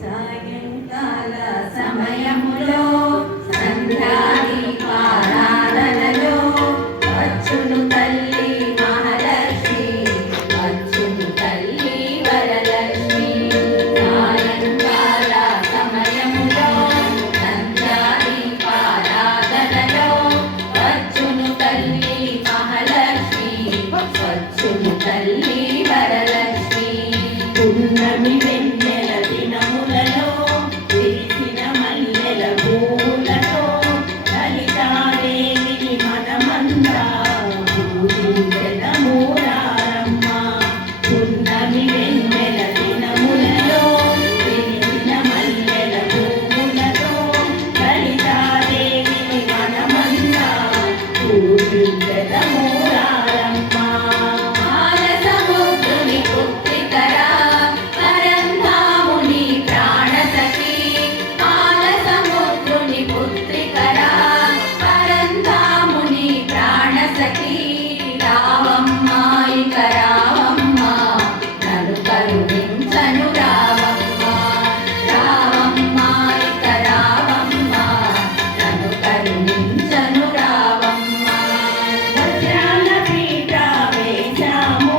సాయంకాల సమయములో సంధ్యాదీపారాధనలో వచ్చును తల్లి మహాలక్ష్మి, వచ్చును తల్లి వరలక్ష్మి. సాయంకాల సమయములో సంధ్యాదీపారాధనలో వచ్చును తల్లి మహాలక్ష్మి, వచ్చును తల్లి వరలక్ష్మి. పున్నమి వెన్నెల దినములలో విరిసిన మల్లెల పూలతో లలితాదేవిని మనమంతా పూజించెదము రారమ్మ. పున్నమి వెన్నెల దినములలో విరిసిన మల్లెల పూలతో లలితాదేవిని మనమంతా పూజించెదము రారమ్మ. బాలసముద్రుని పుత్రికరా పరంధాముని ప్రాణసఖి, బాలసముద్రుని పుత్రికరా పరంధాముని ప్రాణసఖి. రావమ్మ ఇక రావమ్మ, నన్ను కరుణించను రావమ్మ. రావమ్మ ఇక రావమ్మ, నన్ను కరుణించను రావమ్మ. వజ్రాల పీఠ వేశాము,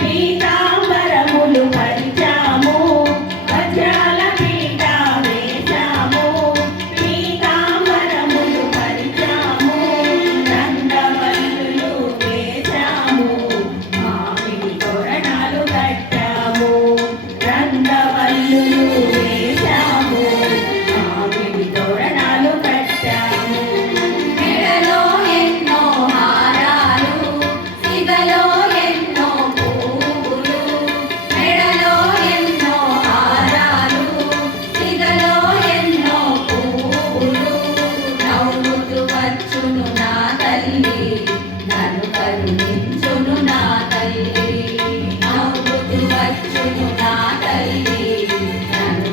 పీతాంబరములు పరిచాము. వజ్రాల పీఠ వేశాము, పీతాంబరములు పరిచాము. రంగవల్లులు వేశాము, మామిడి తోరణాలు కట్టాము. రంగవల్లులు వేశాము, మామిడి తోరణాలు కట్టాము. మెడలో ఎన్నో హారాలు, సిగలో ఎన్నో పువ్వులు. మెడలో ఎన్నో హారాలు, సిగలో ఎన్నో పువ్వులు. నవ్వుతూ వచ్చును నా తల్లి, నన్ను కరుణించును నా తల్లి. నవ్వుతూ వచ్చును నా తల్లి, నన్ను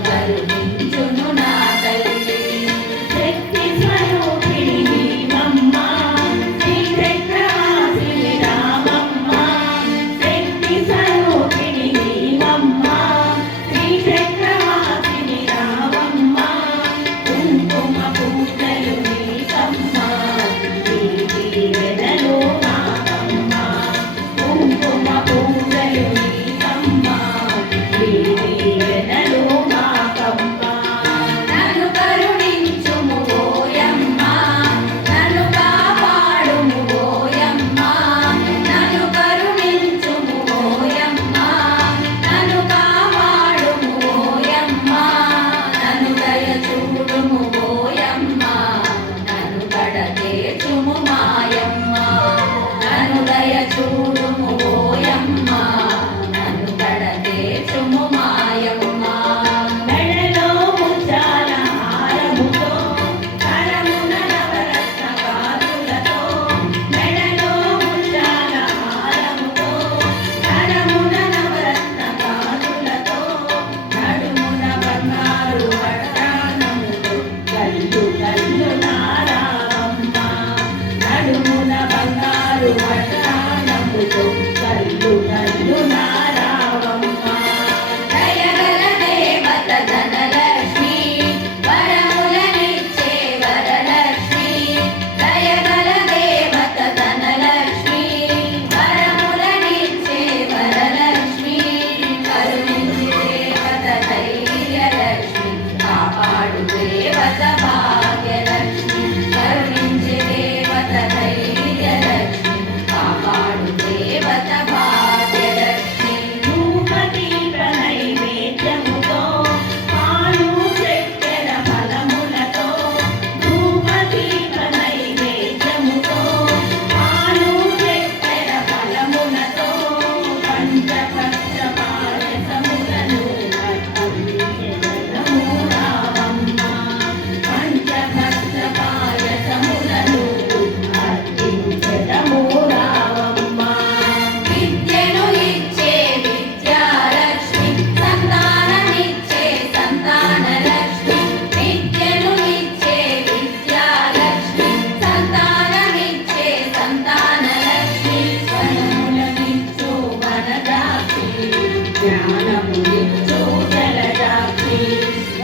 జ్ఞానమునిచ్చు జలజాక్షి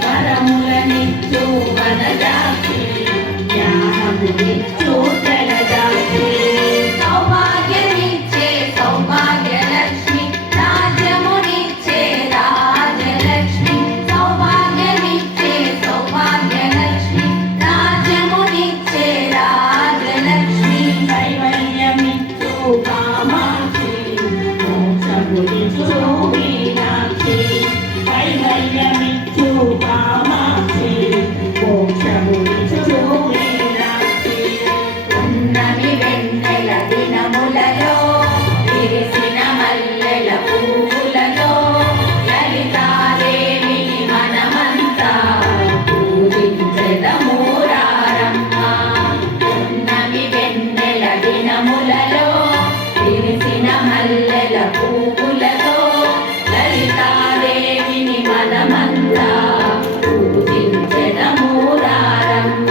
వరములనిచ్చు వనజాక్షి జ్ఞానమునిచ్చు జలజాక్షి సౌభాగ్యమిచ్చే సౌభాగ్యలక్ష్మి రాజ్యమునిచ్చే రాజలక్ష్మి సౌభాగ్యమిచ్చే సౌభాగ్యలక్ష్మి రాజ్యమునిచ్చే రాజలక్ష్మి కైవల్యమిచ్చు కామాక్షి మోక్షమునిచ్చు మీనాక్షి కైవల్యమిచ్చు కామాక్షి మోక్షమునిచ్చు మీనాక్షి ఉన్నమి వెన్నెల దినములలో విరిసిన మల్లెల పువ్వులతో లలితాదేవిని మనమంతా పూజించెదము రారమ్మ ఉన్నమి వెన్నెల దినములలో విరిసిన మల్లెల పువ్వులతో లలితాదేవిని మనమంతా పూజించెదము రారమ్మ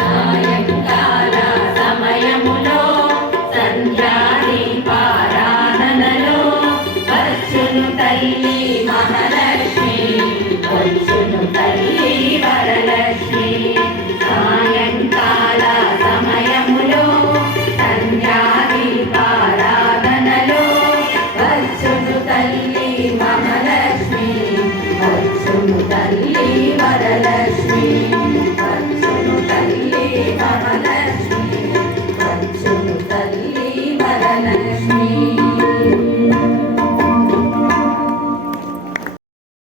సాయంకాల సమయములో సంధ్యా